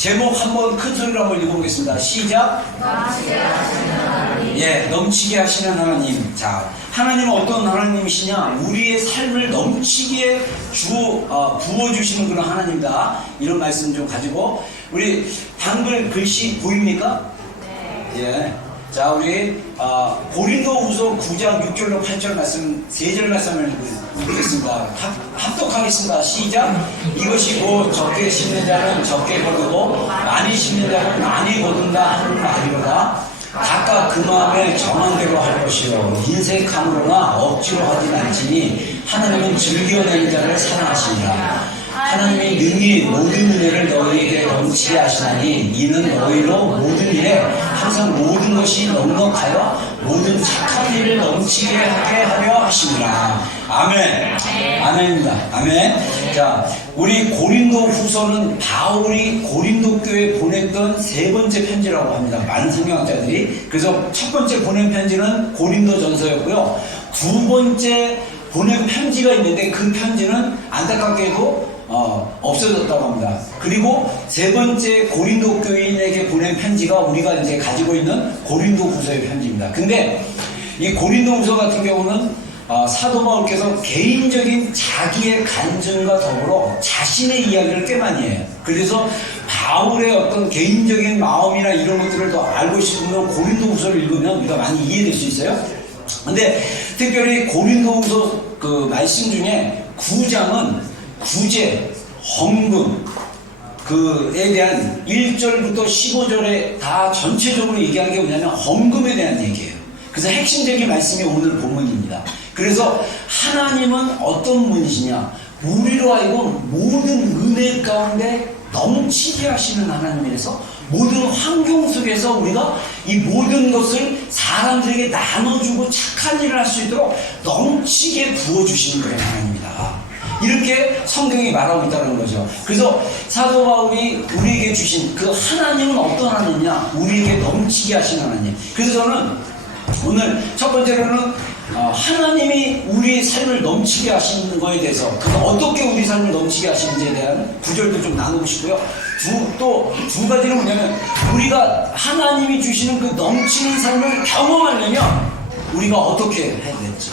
제목 한번 큰 소리로 한번 읽어보겠습니다. 시작. 예, 넘치게 하시는 하나님. 자, 하나님은 어떤 하나님이시냐? 우리의 삶을 넘치게 부어주시는 그런 하나님이다. 이런 말씀 좀 가지고 우리 한글 글씨 보입니까? 네. 예. 자, 우리 고린도후서 9장 6절로 8절 말씀 3절 말씀을 읽겠습니다. 합독하겠습니다. 시작. 이것이 곧 적게 심는 자는 적게 거두고 많이 심는 자는 많이 거둔다 하는 말이로다. 각각 그 마음에 정한 대로 할 것이요 인색함으로나 억지로 하진 않지니 하나님은 즐겨내는 자를 사랑하시니라. 하나님이 능히 모든 은혜를 너희에게 넘치게 하시나니 이는 너희로 모든 일에 항상 모든 것이 넉넉하여 모든 착한 일을 넘치게 하게 하려 하십니다. 아멘. 아멘입니다. 아멘. 자, 우리 고린도 후서는 바울이 고린도 교회에 보냈던 3번째 편지라고 합니다. 많은 성경학자들이. 그래서 첫 번째 보낸 편지는 고린도 전서였고요. 2번째 보낸 편지가 있는데 그 편지는 안타깝게도 없어졌다고 합니다. 그리고 3번째 고린도 교인에게 보낸 편지가 우리가 이제 가지고 있는 고린도 후서의 편지입니다. 근데 이 고린도 후서 같은 경우는 사도 바울께서 개인적인 자기의 간증과 더불어 자신의 이야기를 꽤 많이 해요. 그래서 바울의 어떤 개인적인 마음이나 이런 것들을 더 알고 싶으면 고린도 후서를 읽으면 우리가 많이 이해될 수 있어요. 근데 특별히 고린도 후서 그 말씀 중에 9장은 구제, 헌금, 그에 대한 1절부터 15절에 다 전체적으로 얘기하는 게 뭐냐면 헌금에 대한 얘기예요. 그래서 핵심적인 말씀이 오늘 본문입니다. 그래서 하나님은 어떤 분이시냐? 우리로 하여금 모든 은혜 가운데 넘치게 하시는 하나님이라서 모든 환경 속에서 우리가 이 모든 것을 사람들에게 나눠주고 착한 일을 할 수 있도록 넘치게 부어주시는 거예요, 하나님입니다. 이렇게 성경이 말하고 있다는 거죠. 그래서 사도 바울이 우리에게 주신 그 하나님은 어떤 하나님이냐? 우리에게 넘치게 하시는 하나님. 그래서 저는 오늘 첫 번째로는 하나님이 우리의 삶을 넘치게 하시는 거에 대해서 그가 어떻게 우리 삶을 넘치게 하시는지에 대한 구절도 좀 나누고 싶고요. 또 두 가지는 뭐냐면 우리가 하나님이 주시는 그 넘치는 삶을 경험하려면 우리가 어떻게 해야 될지.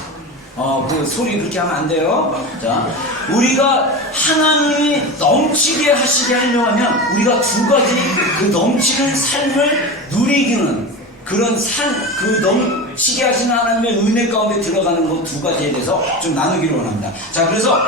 그 소리 그렇게 하면 안 돼요. 자, 우리가 하나님이 넘치게 하시게 하려고 하면 우리가 2가지 그 넘치는 삶을 누리기는 그런 그 넘치게 하시는 하나님의 은혜 가운데 들어가는 것 2가지에 대해서 좀 나누기를 원합니다. 자, 그래서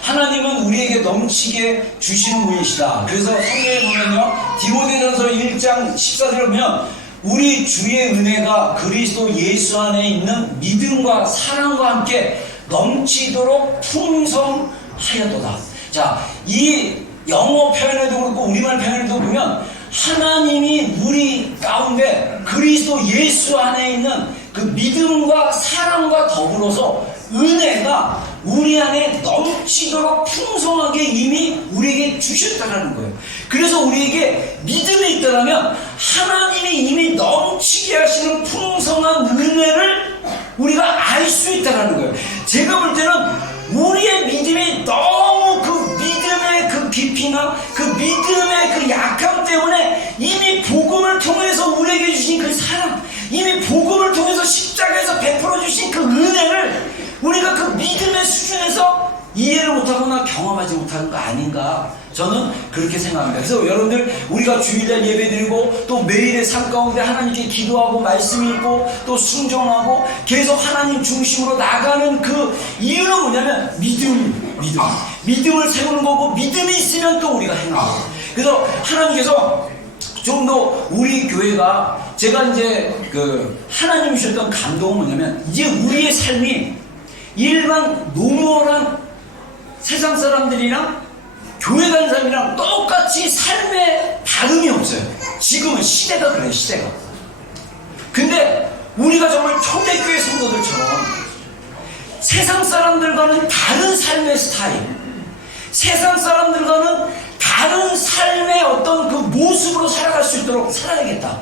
하나님은 우리에게 넘치게 주시는 분이시다. 그래서 성경에 보면요, 디모데전서 1장 14절에 보면 우리 주의 은혜가 그리스도 예수 안에 있는 믿음과 사랑과 함께 넘치도록 풍성하였도다. 자, 이 영어 표현에도 그렇고 우리말 표현에도 보면 하나님이 우리 가운데 그리스도 예수 안에 있는 그 믿음과 사랑과 더불어서 은혜가 우리 안에 넘치도록 풍성하게 이미 우리에게 주셨다는 거예요. 그래서 우리에게 믿음이 있다면 하나님이 이미 넘치게 하시는 풍성한 은혜를 우리가 알 수 있다는 거예요. 제가 볼 때는 우리의 믿음이 너무 그 믿음의 그 깊이나 그 믿음의 그 약함 때문에 이미 복음을 통해서 우리에게 주신 그 사랑, 이미 복음을 통해서 십자가에서 베풀어 주신 그 은혜를 우리가 그 믿음의 수준에서 이해를 못하거나 경험하지 못하는 거 아닌가, 저는 그렇게 생각합니다. 그래서 여러분들 우리가 주일날 예배드리고 또 매일의 삶 가운데 하나님께 기도하고 말씀 읽고 또 순종하고 계속 하나님 중심으로 나가는 그 이유는 뭐냐면 믿음을 세우는 거고, 믿음이 있으면 또 우리가 행하고. 그래서 하나님께서 좀 더 우리 교회가, 제가 이제 그 하나님이 주셨던 감동은 뭐냐면 이제 우리의 삶이 일반 노멀한 세상 사람들이랑 교회 가는 사람이랑 똑같이 삶에 다름이 없어요. 지금은 시대가 그래요, 시대가. 근데 우리가 정말 초대교회 성도들처럼 세상 사람들과는 다른 삶의 스타일, 세상 사람들과는 다른 삶의 어떤 그 모습으로 살아갈 수 있도록 살아야겠다,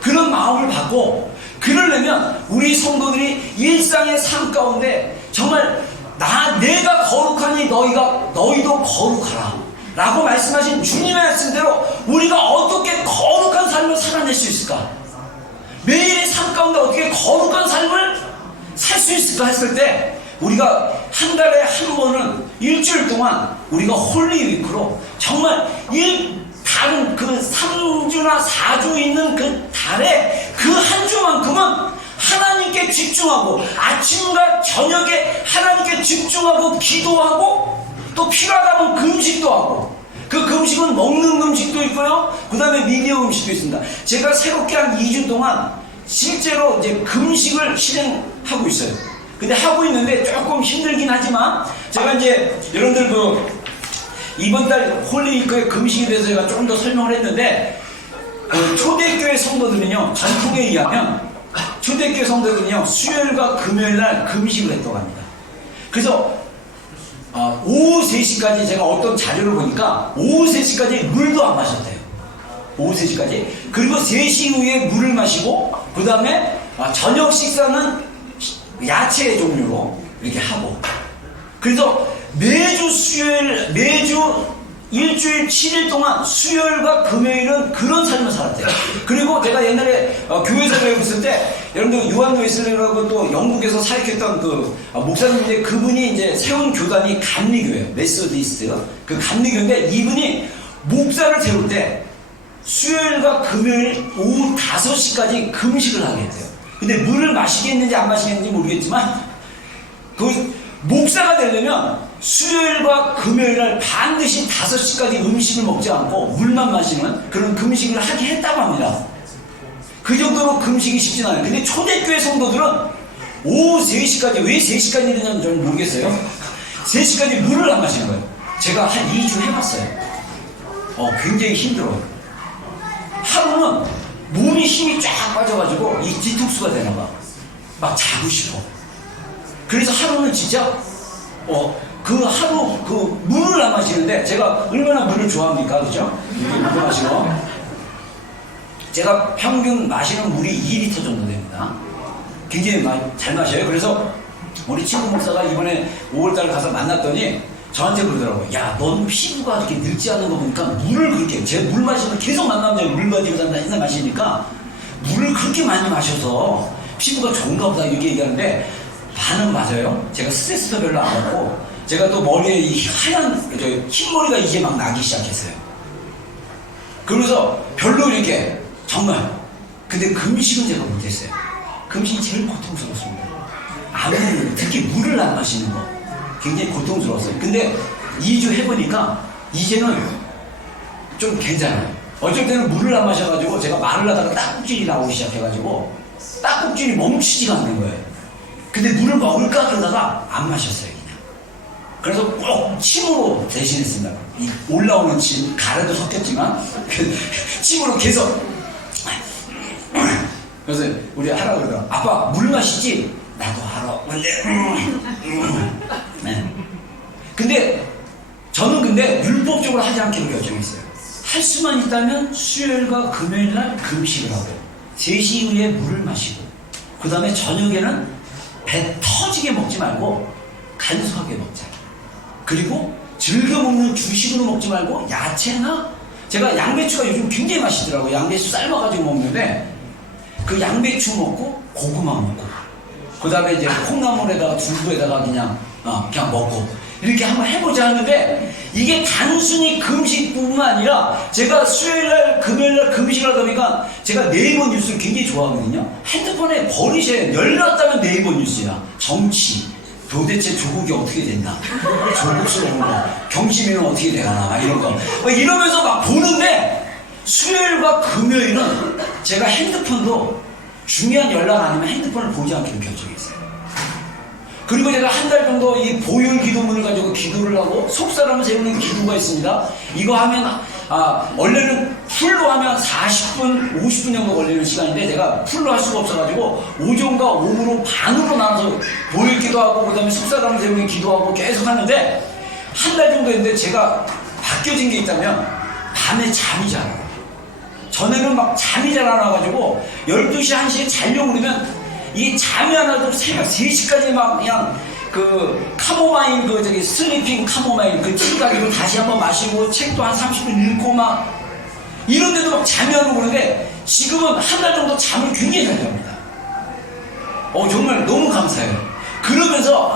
그런 마음을 갖고, 그러려면 우리 성도들이 일상의 삶 가운데 정말 내가 거룩하니 너희도 거룩하라, 라고 말씀하신 주님의 말씀대로 우리가 어떻게 거룩한 삶을 살아낼 수 있을까? 매일의 삶 가운데 어떻게 거룩한 삶을 살 수 있을까 했을 때 우리가 한 달에 한 번은 일주일 동안 우리가 홀리위크로 정말 다른 그 3주나 4주 있는 그 달에 그 한 주만큼은 하나님께 집중하고 아침과 저녁에 하나님께 집중하고 기도하고 또 필요하다면 금식도 하고 그 금식은 먹는 금식도 있고요. 그 다음에 미디어 금식도 있습니다. 제가 새롭게 한 2주 동안 실제로 이제 금식을 실행하고 있어요. 근데 하고 있는데 조금 힘들긴 하지만 제가 이제 여러분들 그 이번 달 홀리위크의 금식에 대해서 제가 조금 더 설명을 했는데 그 초대교회 성도들은요 전통에 의하면 초대교회 성도들은요 수요일과 금요일 날 금식을 했다고 합니다. 그래서 오후 3시까지 제가 어떤 자료를 보니까 오후 3시까지 물도 안 마셨대요. 오후 3시까지. 그리고 3시 이후에 물을 마시고 그 다음에 저녁 식사는 야채 종류로 이렇게 하고 그래서 매주 수요일 매주 일주일 7일 동안 수요일과 금요일은 그런 삶을 살았대요. 그리고 제가 옛날에 교회에서 배우고 있을 때 여러분들 유한 웨슬리라고 또 영국에서 사역했던 그 목사님인데 그분이 이제 세운 교단이 감리교회예요. 메소디스트 그 감리교회인데 이분이 목사를 세울 때 수요일과 금요일 오후 5시까지 금식을 하게 했대요. 근데 물을 마시겠는지 안 마시겠는지 모르겠지만 그 목사가 되려면 수요일과 금요일날 반드시 5시까지 음식을 먹지 않고 물만 마시는 그런 금식을 하게 했다고 합니다. 그 정도로 금식이 쉽진 않아요. 근데 초대교회 성도들은 오후 3시까지 왜 3시까지 되는지 저는 모르겠어요. 3시까지 물을 안 마시는 거예요. 제가 한 2주 해봤어요. 굉장히 힘들어요. 하루는 몸이 힘이 쫙 빠져가지고 이 디톡스가 되나봐. 막 자고 싶어. 그래서 하루는 진짜 그 하루 그 물을 안 마시는데 제가 얼마나 물을 좋아합니까? 그죠? 이렇게 물 마시고 제가 평균 마시는 물이 2리터 정도 됩니다. 굉장히 잘 마셔요. 그래서 우리 친구 목사가 이번에 5월달에 가서 만났더니 저한테 그러더라고요. 야, 넌 피부가 이렇게 늙지 않은 거 보니까 물을 그렇게 제가 물 마시면 계속 만나면 물 가지고 맨날 마시니까 물을 그렇게 많이 마셔서 피부가 좋은가 보다 이렇게 얘기하는데 반은 맞아요. 제가 스트레스도 별로 안 받고 제가 또 머리에 이 하얀 흰머리가 이제 막 나기 시작했어요. 그러면서 별로 이렇게 정말 근데 금식은 제가 못했어요. 금식이 제일 고통스럽습니다. 아무튼 특히 물을 안 마시는 거 굉장히 고통스러웠어요. 근데 2주 해보니까 이제는 좀 괜찮아요. 어쩔 때는 물을 안 마셔가지고 제가 말을 하다가 딱꼭질이 나오기 시작해가지고 딱꼭질이 멈추지가 않는 거예요. 근데 물을 먹을까 그러다가 안 마셨어요. 그래서 꼭 침으로 대신했습니다. 이 올라오는 침, 가래도 섞였지만 침으로 계속. 그래서 우리 하라고 그러더라. 아빠 물 마시지? 나도 알아. 네. 근데 저는 율법적으로 하지 않기로 결정했어요. 할 수만 있다면 수요일과 금요일날 금식을 하고 3시 이후에 물을 마시고 그 다음에 저녁에는 배 터지게 먹지 말고 간소하게 먹자. 그리고 즐겨 먹는 주식으로 먹지 말고 야채나 제가 양배추가 요즘 굉장히 맛있더라고요. 양배추 삶아가지고 먹는데 그 양배추 먹고 고구마 먹고 그 다음에 이제 콩나물에다가 두부에다가 그냥 먹고 이렇게 한번 해보자 하는데 이게 단순히 금식뿐만 아니라 제가 수요일날 금요일날 금식을 하다 보니까 제가 네이버 뉴스를 굉장히 좋아하거든요. 핸드폰에 버리셔야 열렸다면 네이버 뉴스야. 정치 도대체 조국이 어떻게 됐나? 조국스러운 거, 경심이는 어떻게 되나? 막 이런 거. 이러면서 막 보는데 수요일과 금요일은 제가 핸드폰도 중요한 연락 아니면 핸드폰을 보지 않기로 결정했어요. 그리고 제가 한 달 정도 이 보혈 기도문을 가지고 기도를 하고 속사람을 세우는 기도가 있습니다. 이거 하면 원래는 풀로 하면 40분, 50분 정도 걸리는 시간인데 제가 풀로 할 수가 없어가지고 오전과 오후로 반으로 나눠서 보혈 기도하고 그 다음에 속사람을 세우는 기도하고 계속 하는데 한 달 정도 했는데 제가 바뀌어진 게 있다면 밤에 잠이 잘 안 와요. 전에는 막 잠이 잘 안 와가지고 12시, 1시에 자려고 그러면 이 잠이 안 와도 새벽 3시까지 막 그냥 그 카모마일 그 저기 슬리핑 카모마일 그 티 가지고 다시 한번 마시고 책도 한 30분 읽고 막 이런데도 막 잠이 안 오고 그러는데 지금은 한 달 정도 잠을 굉장히 잘 잡니다. 정말 너무 감사해요. 그러면서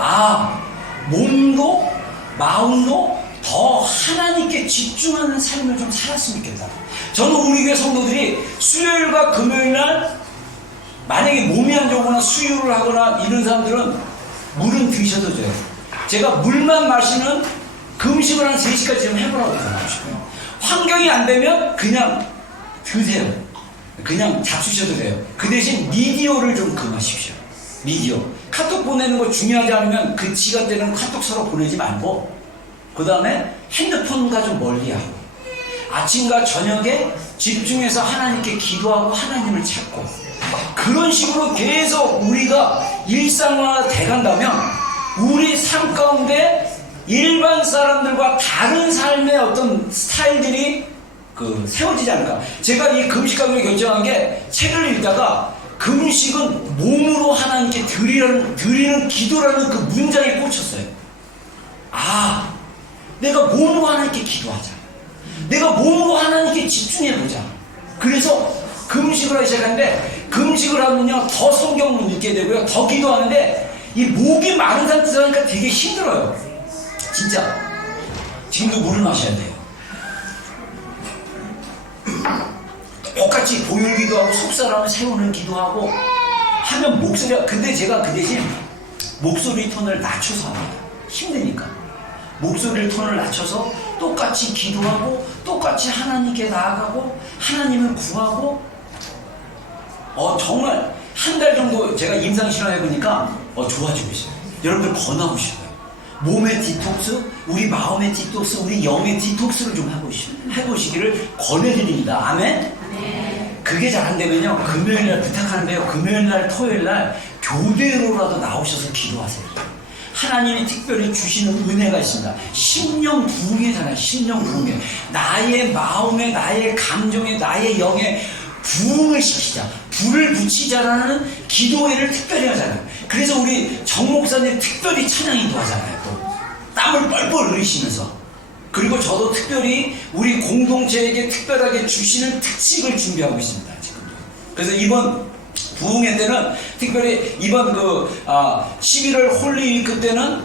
몸도 마음도 더 하나님께 집중하는 삶을 좀 살았으면 좋겠다. 저는 우리 교회 성도들이 수요일과 금요일날 만약에 몸이 안 좋거나 수유를 하거나 이런 사람들은 물은 드셔도 돼요. 제가 물만 마시는 금식을 한 3시까지 좀 해보라고 하고 싶어요. 환경이 안 되면 그냥 드세요. 그냥 잡수셔도 돼요. 그 대신 미디어를 좀 금하십시오. 미디어. 카톡 보내는 거 중요하지 않으면 그 시간대는 카톡 서로 보내지 말고 그 다음에 핸드폰과 좀 멀리하고 아침과 저녁에 집중해서 하나님께 기도하고 하나님을 찾고 그런 식으로 계속 우리가 일상화 돼간다면 우리 삶 가운데 일반 사람들과 다른 삶의 어떤 스타일들이 세워지지 않을까. 제가 이 금식하기로 결정한 게 책을 읽다가 금식은 몸으로 하나님께 드리는 기도라는 그 문장에 꽂혔어요. 내가 몸으로 하나님께 기도하자. 내가 몸으로 하나님께 집중해보자. 그래서 금식을 하기 시작하는데 금식을 하면요 더 성경을 읽게 되고요 더 기도하는데 이 목이 마른 상태에서 하니까 되게 힘들어요. 진짜 지금도 물을 마셔야 돼요. 똑같이 보혈 기도하고 속사람을 세우는 기도하고 하면 목소리가 근데 제가 그 대신 목소리 톤을 낮춰서 합니다. 힘드니까 목소리를 톤을 낮춰서 똑같이 기도하고 똑같이 하나님께 나아가고 하나님을 구하고 정말 한 달 정도 제가 임상실험 해보니까 좋아지고 있어요. 여러분들 권하고 싶어요. 몸의 디톡스, 우리 마음의 디톡스, 우리 영의 디톡스를 좀 해보시기를 권해드립니다. 아멘? 그게 잘 안되면요 금요일날 부탁하는데요 금요일날 토요일날 교대로라도 나오셔서 기도하세요. 하나님이 특별히 주시는 은혜가 있습니다. 심령 부흥회잖아요. 심령 부흥회. 나의 마음에 나의 감정에 나의 영에 부흥을 시키자, 불을 붙이자라는 기도회를 특별히 하잖아요. 그래서 우리 정 목사님 특별히 찬양 인도하잖아요. 또 땀을 뻘뻘 흘리시면서. 그리고 저도 특별히 우리 공동체에게 특별하게 주시는 특식을 준비하고 있습니다. 지금도. 그래서 이번 부흥회 때는 특별히 이번 11월 홀리위크 때는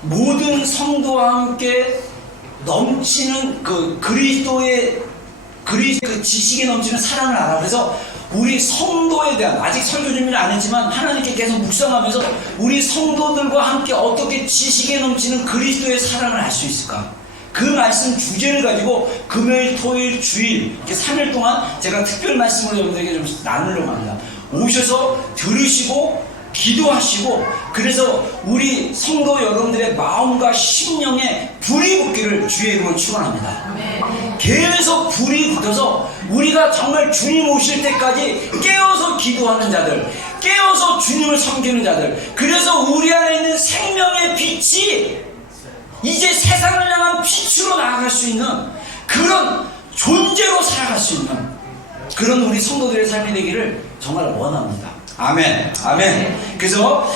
모든 성도와 함께 넘치는 그리스도의 그 지식에 넘치는 사랑을 알아. 그래서 우리 성도에 대한 아직 설교 준비는 안 했지만 하나님께 계속 묵상하면서 우리 성도들과 함께 어떻게 지식에 넘치는 그리스도의 사랑을 알 수 있을까? 그 말씀 주제를 가지고 금요일, 토요일, 주일 이렇게 3일 동안 제가 특별 말씀을 여러분들에게 좀 나누려고 합니다. 오셔서 들으시고 기도하시고 그래서 우리 성도 여러분들의 마음과 심령에 불이 붙기를 주의 이름으로 축원합니다. 계속 불이 붙어서 우리가 정말 주님 오실 때까지 깨어서 기도하는 자들, 깨어서 주님을 섬기는 자들, 그래서 우리 안에 있는 생명의 빛이 이제 세상을 향한 빛으로 나아갈 수 있는 그런 존재로 살아갈 수 있는 그런 우리 성도들의 삶이 되기를 정말 원합니다. 아멘. 아멘. 그래서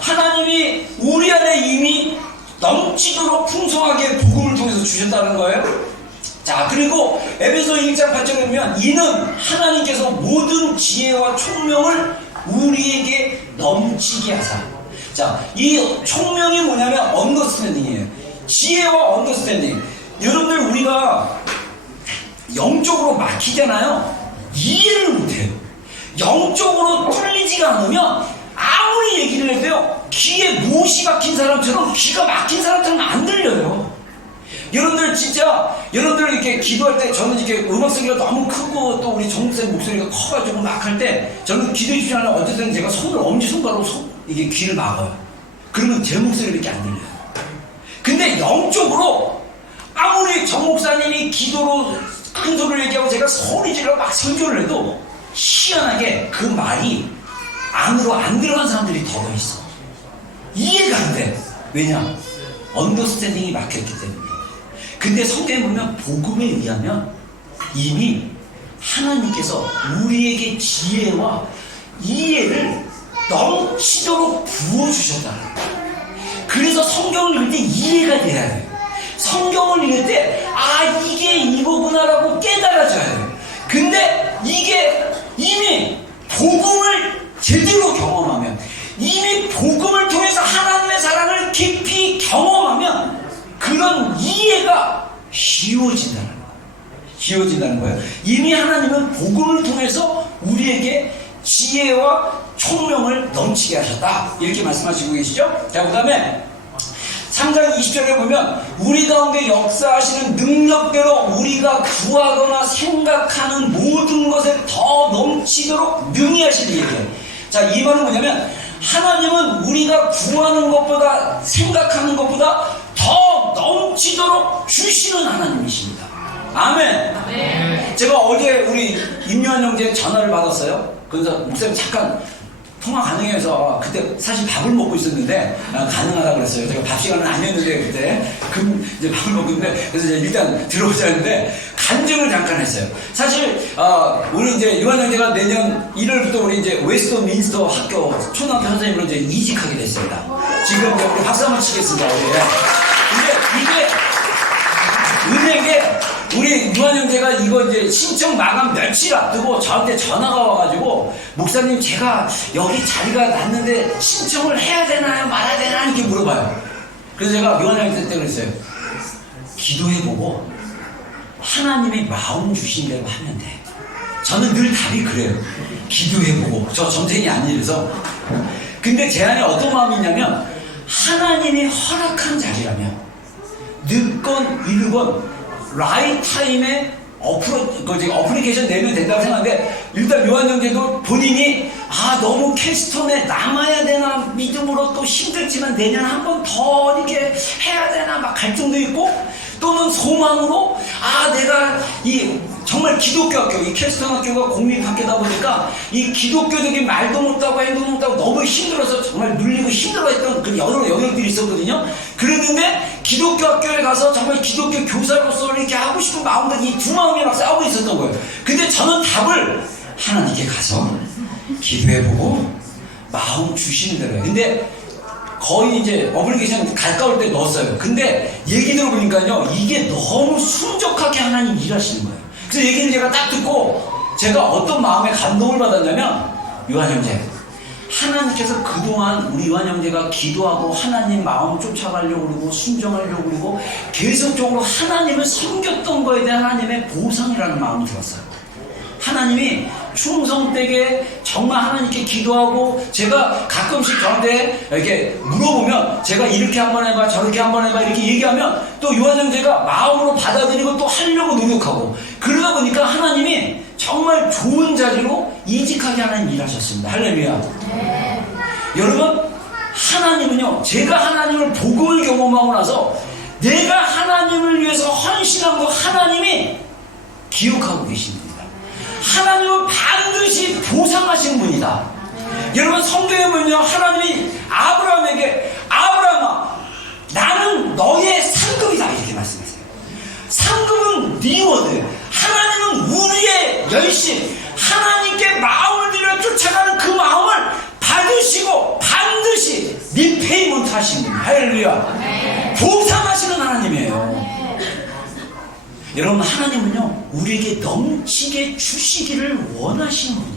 하나님이 우리 안에 이미 넘치도록 풍성하게 복음을 통해서 주셨다는 거예요. 그리고 에베소 1장 8절에 보면 이는 하나님께서 모든 지혜와 총명을 우리에게 넘치게 하사. 이 총명이 뭐냐면 언더스탠딩이에요. 지혜와 언더스탠딩. 여러분들 우리가 영적으로 막히잖아요. 이해를 못해요. 영적으로 뚫리지가 않으면 아무리 얘기를 해도요 귀에 못이 막힌 사람처럼 귀가 막힌 사람처럼 안 들려요. 여러분들 진짜 여러분들 이렇게 기도할 때 저는 이렇게 음악 소리가 너무 크고 또 우리 정목사님 목소리가 커가지고 막 할 때 저는 기도해 주지 않으면 어쨌든 제가 엄지손가락으로 이게 귀를 막아요. 그러면 제 목소리가 이렇게 안 들려요. 근데 영적으로 아무리 정목사님이 기도로 큰 소리를 얘기하고 제가 소리 질러 막 설교를 해도 희한하게 그 말이 안으로 안 들어간 사람들이 더 있어. 이해가 안 돼. 왜냐? 언더스탠딩이 막혔기 때문에. 근데 성경에 보면 복음에 의하면 이미 하나님께서 우리에게 지혜와 이해를 넘치도록 부어주셨다. 그래서 성경을 읽을 때 이해가 돼야 돼요. 성경을 읽을 때 이게 이거구나라고 깨달아져야 돼요. 근데 이게 이미 복음을 제대로 경험하면, 이미 복음을 통해서 하나님의 사랑을 깊이 경험하면 그런 이해가 쉬워진다는 거예요. 이미 하나님은 복음을 통해서 우리에게 지혜와 총명을 넘치게 하셨다, 이렇게 말씀하시고 계시죠. 자, 그 다음에 3장 20절에 보면 우리 가운데 역사하시는 능력대로 우리가 구하거나 생각하는 모든 것에 더 넘치도록 능히 하시는 얘기예요. 자, 이 말은 뭐냐면 하나님은 우리가 구하는 것보다 생각하는 것보다 더 넘치도록 주시는 하나님이십니다. 아멘. 네. 제가 어제 우리 임요한 형제 전화를 받았어요. 그래서 목사님 잠깐 통화 가능해서, 그때 사실 밥을 먹고 있었는데 가능하다고 그랬어요. 제가 밥 시간은 아니었는데 그때 이제 밥을 먹고 있는데, 그래서 이제 일단 들어오자 했는데 간증을 잠깐 했어요. 사실 우리 이제 요한 형제가 내년 1월부터 우리 이제 웨스트민스터 학교 초등학교 선생님으로 이제 이직하게 됐습니다. 지금 이제 우리 박수 한번 치겠습니다. 근데 이게 은혜게 우리 유한 형제가 이거 이제 신청 마감 며칠 앞두고 저한테 전화가 와가지고, 목사님 제가 여기 자리가 났는데 신청을 해야 되나요 말아야 되나 이렇게 물어봐요. 그래서 제가 유한 형제 때 그랬어요. 기도해보고 하나님의 마음 주신 대로 하면 돼. 저는 늘 답이 그래요. 기도해보고. 저 점쟁이 아니라서. 근데 제 안에 어떤 마음이 있냐면, 하나님이 허락한 자리라면 늦건 이르건 라이트 타임에 어플리케이션 내면 된다고 생각하는데, 일단 요한 형제도 본인이 너무 캐스톤에 남아야 되나, 믿음으로 또 힘들지만 내년 한 번 더 이렇게 해야 되나 막 갈등도 있고, 또는 소망으로 내가 이 정말 기독교 학교, 이 캐스톤 학교가 공립학교다 보니까 이 기독교적인 말도 못하고 행동도 못하고 너무 힘들어서 정말 눌리고 힘들어했던 그 여러 영역들이 있었거든요. 그랬는데 기독교 학교에 가서 정말 기독교 교사로서 이렇게 하고 싶은 마음과 이 두 마음이 막 싸우고 있었던 거예요. 근데 저는 답을 하나님께 가서 기도해보고 마음 주시는 대로 해요. 근데 거의 이제 어플리케이션 가까울 때 넣었어요. 근데 얘기 들어보니까요, 이게 너무 순적하게 하나님 일하시는 거예요. 그래서 얘기를 제가 딱 듣고 제가 어떤 마음에 감동을 받았냐면, 요한 형제, 하나님께서 그동안 우리 요한 형제가 기도하고 하나님 마음 쫓아가려고 그러고 순종하려고 그러고 계속적으로 하나님을 섬겼던 거에 대한 하나님의 보상이라는 마음이 들었어요. 하나님이 충성되게 정말 하나님께 기도하고, 제가 가끔씩 저한테 이렇게 물어보면 제가 이렇게 한번 해봐 저렇게 한번 해봐 이렇게 얘기하면 또 요한 형제가 마음으로 받아들이고 또 하려고 노력하고, 그러다 보니까 하나님이 정말 좋은 자리로 이직하게 하나님 일하셨습니다. 할렐루야. 네. 여러분, 하나님은요, 제가 하나님을 복음을 경험하고 나서 내가 하나님을 위해서 헌신한 거 하나님이 기억하고 계십니다. 하나님은 반드시 보상하신 분이다. 여러분, 성경에 보면 하나님이 아브라함에게 아브라함아, 나는 너의 상급이다 이렇게 말씀하세요. 상급은 리워드. 하나님은 우리의 열심, 하나님께 마음을 들여 쫓아가는 그 마음을 받으시고 반드시 리페이먼트 하시는 분이에요. 할렐루야. 보상하시는 하나님이에요. 여러분, 하나님은요, 우리에게 넘치게 주시기를 원하시는 분이에요.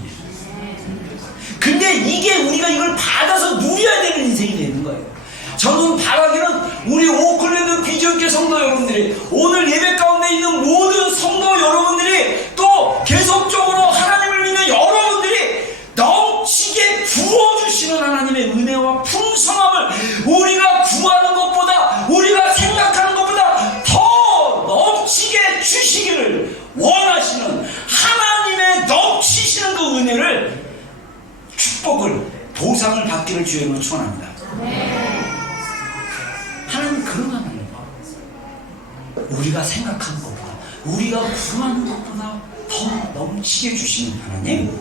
근데 이게 우리가 이걸 받아서 누려야 되는 인생이 되는 거예요. 저는 바라기는 우리 오클랜드 비전교회 성도 여러분들이, 오늘 예배 가운데 있는 모든 성도 여러분들이, 또 계속적으로 하나님을 믿는 여러분들이 넘치게 부어주시는 하나님의 은혜와 풍성함을 우리가 구하는 것보다, 우리가 생각하는 것보다 더 넘치게 주시기를 원하시는 하나님의 넘치시는 그 은혜를, 축복을, 보상을 받기를 주의 이름으로 축원합니다. 하나님 그런 하나님, 우리가 생각하는 것보다, 우리가 구하는 것보다 더 넘치게 주시는 하나님,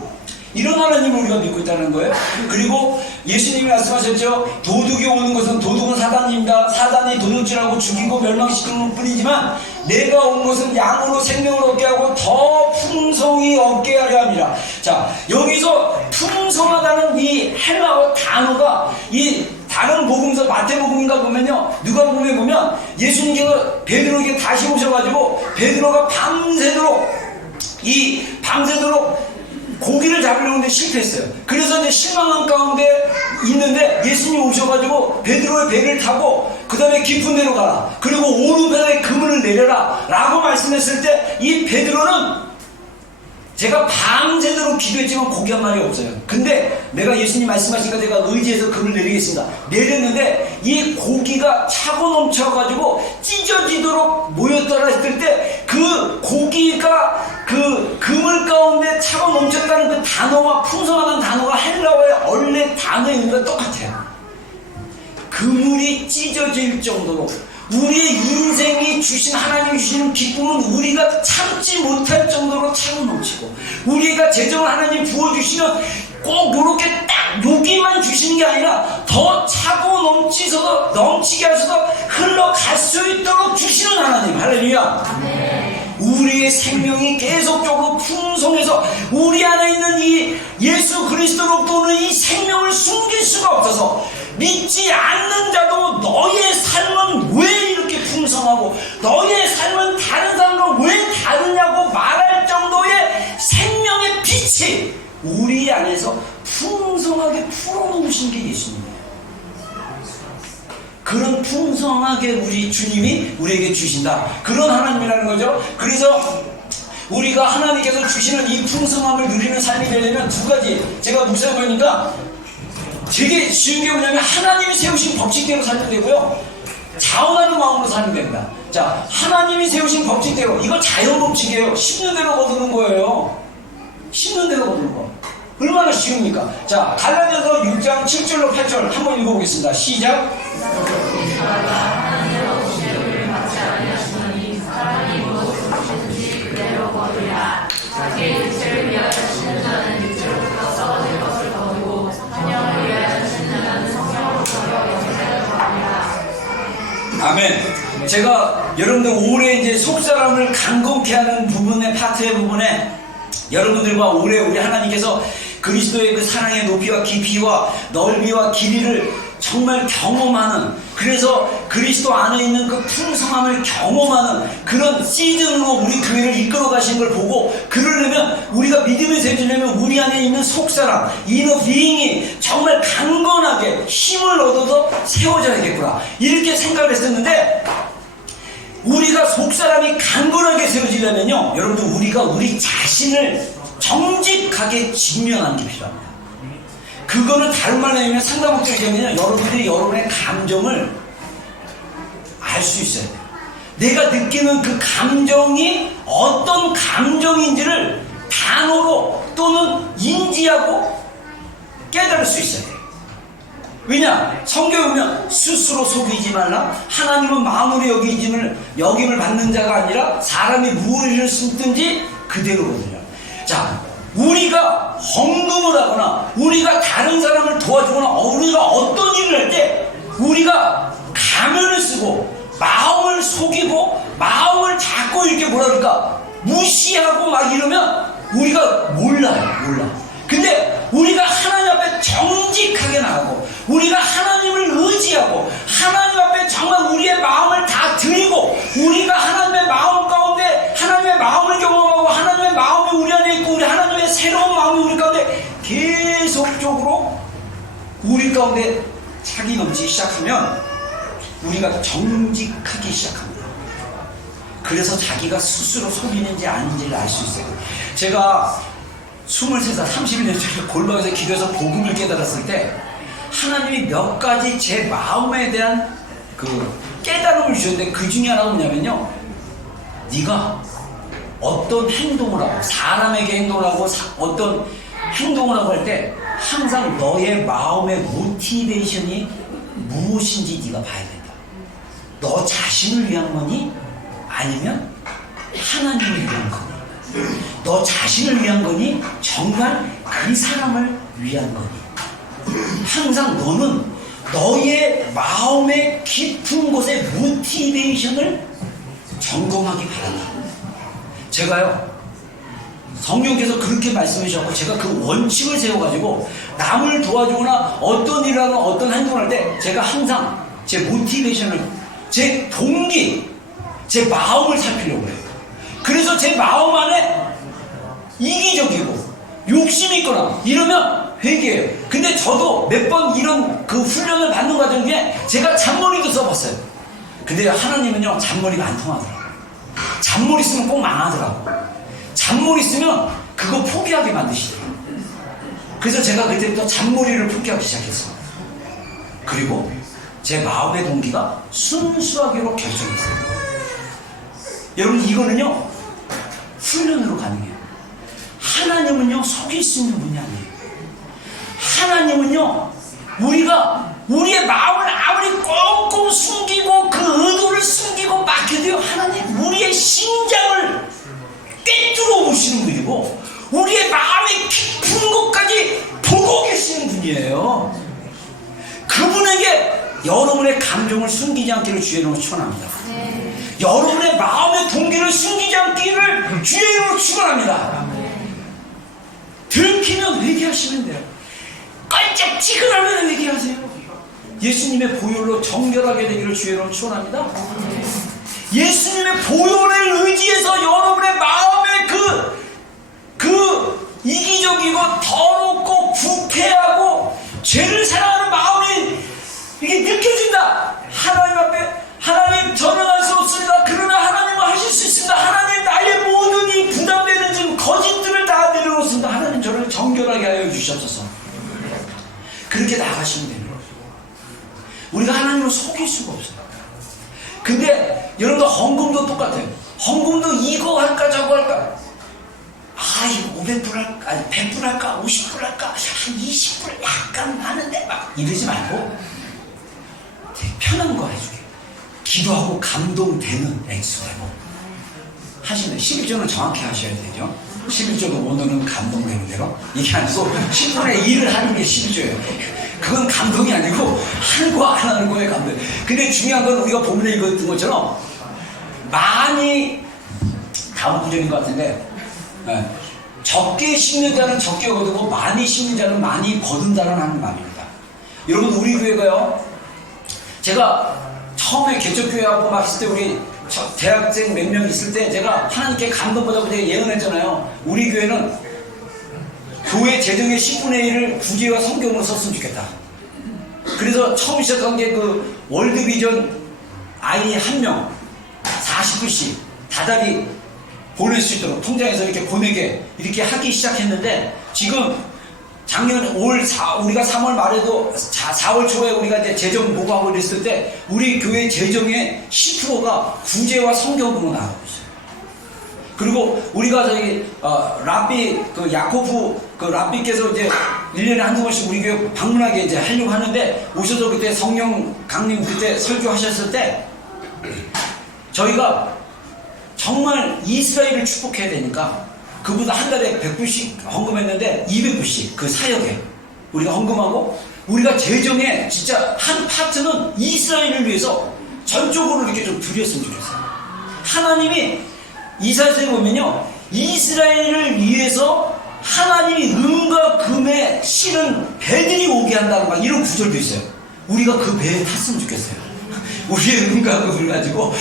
이런 하나님을 우리가 믿고 있다는 거예요. 그리고 예수님이 말씀하셨죠. 도둑이 오는 것은, 도둑은 사단입니다. 사단이 도둑질하고 죽이고 멸망시키는 뿐이지만 내가 온 것은 양으로 생명을 얻게 하고 더 풍성히 얻게 하려 합니다. 자, 여기서 풍성하다는 이 헬라어 단어가, 이 다른 복음서 마태복음인가 보면요, 누가복음에 보면 예수님께서 베드로에게 다시 오셔가지고 베드로가 밤새도록 고기를 잡으려는데 실패했어요. 그래서 이제 실망한 가운데 있는데 예수님이 오셔가지고 베드로의 배를 타고 그 다음에 깊은 데로 가라, 그리고 오른편에 그물을 내려라 라고 말씀했을 때 이 베드로는, 제가 밤새도록 기도했지만 고기 한 마리 없어요. 근데 내가 예수님 말씀하시니까 제가 의지해서 그물 내리겠습니다. 내렸는데 이 고기가 차고 넘쳐가지고 찢어지도록 모였더라 했을 때 그 고기가 그 그물 가운데 차고 넘쳤다는 그 단어와 풍성하다는 단어가 헬라어의 원래 단어인 것 똑같아요. 그물이 찢어질 정도로 우리의 인생이 주신, 하나님이 주시는 기쁨은 우리가 참지 못할 정도로 차고 넘치고, 우리가 재정을 하나님 부어주시면 꼭 요렇게 딱 여기만 주시는 게 아니라 더 차고 넘치게 하셔서 흘러갈 수 있도록 주시는 하나님. 할렐루야. 우리의 생명이 계속적으로 풍성해서 우리 안에 있는 이 예수 그리스도로부터는 이 생명을 숨길 수가 없어서, 믿지 않는 자도 너의 삶은 왜 이렇게 풍성하고 너의 삶은 다른 사람과 왜 다르냐고 말할 정도의 생명의 빛이 우리 안에서 풍성하게 풀어놓으신 게 예수님이에요. 그런 풍성하게 우리 주님이 우리에게 주신다, 그런 하나님이라는 거죠. 그래서 우리가 하나님께서 주시는 이 풍성함을 누리는 삶이 되려면 두 가지, 제가 묵상해 보니까 되게 쉬운 게 뭐냐면, 하나님이 세우신 법칙대로 살면 되고요, 자원하는 마음으로 살면 됩니다. 자, 하나님이 세우신 법칙대로, 이거 자연 법칙이에요. 심는 대로 거두는 거예요. 심는 대로 거두는 거. 얼마나 쉬웁니까? 자, 갈라디아서 6장 7절로 8절 한번 읽어보겠습니다. 시작. 아멘. 제가 여러분들 올해 이제 속사람을 강건케 하는 부분의 파트의 부분에 여러분들과 올해 우리 하나님께서 그리스도의 그 사랑의 높이와 깊이와 넓이와 길이를 정말 경험하는, 그래서 그리스도 안에 있는 그 풍성함을 경험하는 그런 시즌으로 우리 교회를 이끌어 가신 걸 보고, 그러려면 우리가 믿음이 세워지려면 우리 안에 있는 속사람, 이너 비잉이 정말 강건하게 힘을 얻어서 세워져야겠구나, 이렇게 생각을 했었는데, 우리가 속사람이 강건하게 세워지려면요, 여러분들 우리가 우리 자신을 정직하게 직면하는 게 필요합니다. 그거는 다른 말로 하면, 상담 목적이냐면요, 여러분들이 여러분의 감정을 알 수 있어야 돼요. 내가 느끼는 그 감정이 어떤 감정인지를 단어로 또는 인지하고 깨달을 수 있어야 돼요. 왜냐? 성경에 보면 스스로 속이지 말라, 하나님은 마음으로 여김을 받는 자가 아니라 사람이 무엇을 심든지 그대로거든요. 자, 우리가 헌금을 하거나 우리가 다른 사람을 도와주거나 우리가 어떤 일을 할 때 우리가 가면을 쓰고 마음을 속이고 마음을 자꾸 이렇게 뭐라 그럴까, 무시하고 막 이러면 우리가 몰라. 근데 우리가 하나님 앞에 정직하게 나가고 우리가 하나님을 의지하고 하나님 앞에 정말 우리의 마음을 다 드리고, 우리가 하나님의 마음 가운데 하나님의 마음을 경험하고 하나님의 마음이 우리 안에 있고 우리 하나님의 새로운 마음이 우리 가운데 계속적으로 우리 가운데 차기 넘치기 시작하면 우리가 정직하기 시작합니다. 그래서 자기가 스스로 속이는지 아닌지를 알 수 있어요. 제가 23살 31년 전에 골방에서 기도해서 복음을 깨달았을 때 하나님이 몇 가지 제 마음에 대한 그 깨달음을 주셨는데, 그 중에 하나가 뭐냐면요, 네가 어떤 행동을 하고 사람에게 행동을 하고 어떤 행동을 하고 할 때 항상 너의 마음의 모티베이션이 무엇인지 네가 봐야 된다. 너 자신을 위한 거니? 아니면 하나님을 위한 거니? 너 자신을 위한 거니? 정말 그 사람을 위한 거니? 항상 너는 너의 마음의 깊은 곳의 모티베이션을 점검하기 바랍니다. 제가요, 성령께서 그렇게 말씀해 주셨고 제가 그 원칙을 세워가지고 남을 도와주거나 어떤 일을 하거나 어떤 행동을 할 때 제가 항상 제 모티베이션을, 제 동기, 제 마음을 살피려고 해요. 그래서 제 마음 안에 이기적이고 욕심이 있거나 이러면 회개해요. 근데 저도 몇 번 이런 그 훈련을 받는 과정 중에 제가 잔머리도 써봤어요. 근데 하나님은요, 잔머리가 안 통하더라고요. 잔머리 쓰면 꼭 망하더라고요. 잔머리 쓰면 그거 포기하게 만드시더라고요. 그래서 제가 그때부터 잔머리를 포기하기 시작했어요. 그리고 제 마음의 동기가 순수하기로 결정했어요. 여러분, 이거는요 훈련으로 가능해요. 하나님은요 속일 수 있는 분이 아니에요. 하나님은요 우리가 우리의 마음을 아무리 꽁꽁 숨기고 그 의도를 숨기고 막혀도요, 하나님 우리의 심장을 꿰뚫어 보시는 분이고 우리의 마음의 깊은 곳까지 보고 계시는 분이에요. 그분에게 여러분의 감정을 숨기지 않기를 주의 이름으로 축원합니다. 여러분의 마음의 동기를 숨기지 않기를 주의 이름으로 축원합니다. 들키면 회개하시면 돼요. 깔짝지근하면 회개하세요. 예수님의 보혈로 정결하게 되기를 주의 이름으로 축원합니다. 예수님의 보혈을 의지해서 여러분의 마음의 그 이기적이고 더럽고 부패하고 죄를 사랑하는 마음이 이게 느껴진다. 하나님 앞에, 하나님 저는 할 수 없습니다. 그러나 하나님은 하실 수 있습니다. 하나님 나의 모든 이 부담되는 지금 거짓들을 다 내려놓습니다. 하나님 저를 정결하게 하여 주시옵소서. 그렇게 나가시면 되는 거예요. 우리가 하나님을 속일 수가 없어요. 근데 여러분들 헌금도 똑같아요. 헌금도 이거 할까 저거 할까. 아 이거 500불 할까, 아니 100불 할까, 50불 할까, 한 20불 약간 하는데 막 이러지 말고 되게 편한 거 해주게. 기도하고 감동되는 액수 되고 하시면 11조는 정확히 하셔야 되죠. 11조도 오늘은 감동되는 대로, 이게 아니고 10분의 1을 하는 게 11조예요. 그건 감동이 아니고 하는 거 안 하는 거에 감동. 근데 중요한 건 우리가 본문에 읽었던 것처럼 많이, 다음 구절인 것 같은데, 적게 심는 자는 적게 거두고 많이 심는 자는 많이 거둔다는 하는 말입니다. 여러분 우리 교회가요, 제가 처음에 개척교회하고 막 있을 때 우리 대학생 몇 명 있을 때 제가 하나님께 감동받아서 제가 예언했잖아요. 우리 교회는 교회 재정의 10분의 1을 구제와 성경으로 썼으면 좋겠다. 그래서 처음 시작한 게 그 월드비전 아이 한 명 40불씩 다달이 보낼 수 있도록 통장에서 이렇게 보내게 이렇게 하기 시작했는데, 지금 작년 우리가 3월 말에도 4월 초에 우리가 이제 재정 보고하고 이랬을 때 우리 교회 재정의 10%가 구제와 성경으로 나가고 있어요. 그리고 우리가 저기 랍비 그 야코프 그 랍비께서 이제 1년에 한두 번씩 우리 교회 방문하게 이제 하려고 하는데, 오셔서 그때 성령 강림 그때 설교하셨을 때 저희가 정말 이스라엘을 축복해야 되니까 그보다 한 달에 100불씩 헌금했는데 200불씩 그 사역에 우리가 헌금하고, 우리가 재정에 진짜 한 파트는 이스라엘을 위해서 전적으로 이렇게 좀 드렸으면 좋겠어요. 하나님이 이사야서에 보면요, 이스라엘을 위해서 하나님이 은과 금에 실은 배들이 오게 한다는 막 이런 구절도 있어요. 우리가 그 배에 탔으면 좋겠어요. 우리의 은과 금을 가지고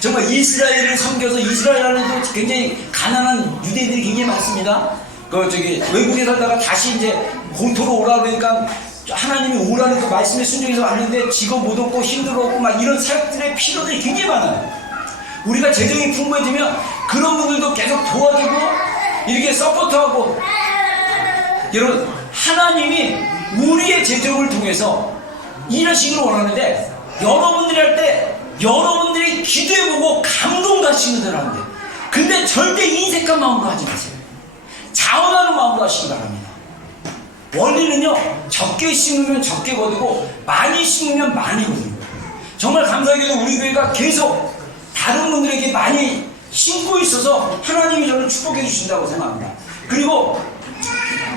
정말 이스라엘을 섬겨서, 이스라엘에는 굉장히 가난한 유대인들이 굉장히 많습니다. 외국에 살다가 다시 이제 본토로 오라 그러니까 하나님이 오라는 그 말씀에 순종해서 왔는데 직업 못 얻고 힘들었고 막 이런 사역들의 필요들이 굉장히 많아요. 우리가 재정이 풍부해지면 그런 분들도 계속 도와주고 이렇게 서포트하고, 여러분 하나님이 우리의 재정을 통해서 이런 식으로 원하는데, 여러분들이 할 때 여러분들이 기도해보고 감동받으시는 대로 하는데, 근데 절대 인색한 마음으로 하지 마세요. 자원하는 마음으로 하시기 바랍니다. 원리는요, 적게 심으면 적게 거두고 많이 심으면 많이 거두는 거예요. 정말 감사하게도 우리 교회가 계속 다른 분들에게 많이 심고 있어서 하나님이 저를 축복해 주신다고 생각합니다. 그리고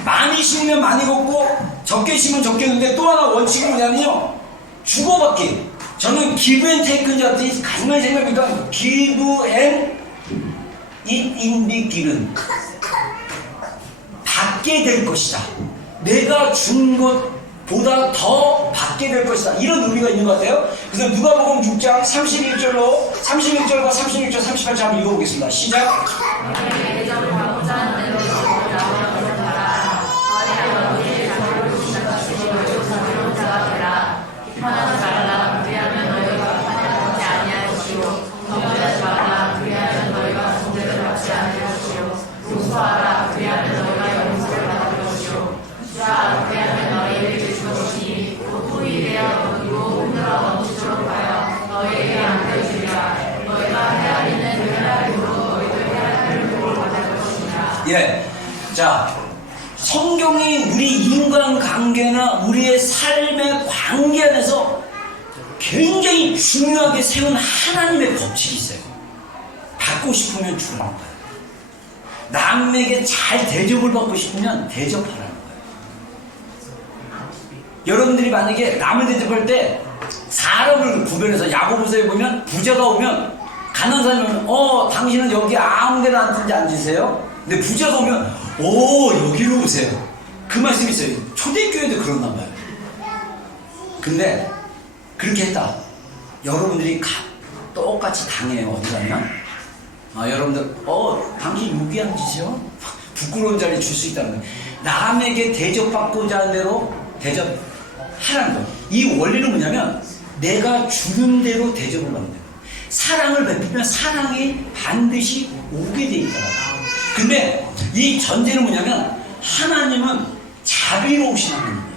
많이 심으면 많이 걷고 적게 심으면 적게 걷는데, 또 하나 원칙은 뭐냐면요, 주고받기. 저는 give and take인 줄 알았더니 가슴에 생각해보니까 give and it in be given. 받게 될 것이다. 내가 준 것보다 더 받게 될 것이다. 이런 의미가 있는 것 같아요. 그래서 누가복음 6장 31절과 36절, 38절 한번 읽어보겠습니다. 시작. 예. 자, 성경이 우리 인간관계나 우리의 삶의 관계 안에서 굉장히 중요하게 세운 하나님의 법칙이 있어요. 받고 싶으면 주라는 거예요. 남에게 잘 대접을 받고 싶으면 대접하라는 거예요. 여러분들이 만약에 남을 대접할 때 사람을 구별해서 야고보서에 보면 부자가 오면 가난한 사람이 오면 당신은 여기 아무 데나 앉든지 앉으세요. 근데 부자가 오면 여기로 오세요. 그 말씀이 있어요. 초대교회도 그런단 말이에요. 근데 그렇게 했다. 여러분들이 똑같이 당해요. 어디 가면 여러분들 당신 여기 앉으세요. 부끄러운 자리 줄 수 있다는 거예요. 남에게 대접받고자 하는 대로 대접하라는 거예요. 이 원리는 뭐냐면 내가 주는 대로 대접을 받는 거예요. 사랑을 베풀면 사랑이 반드시 오게 돼 있다. 근데 이 전제는 뭐냐면 하나님은 자비로우신 하나님이에요.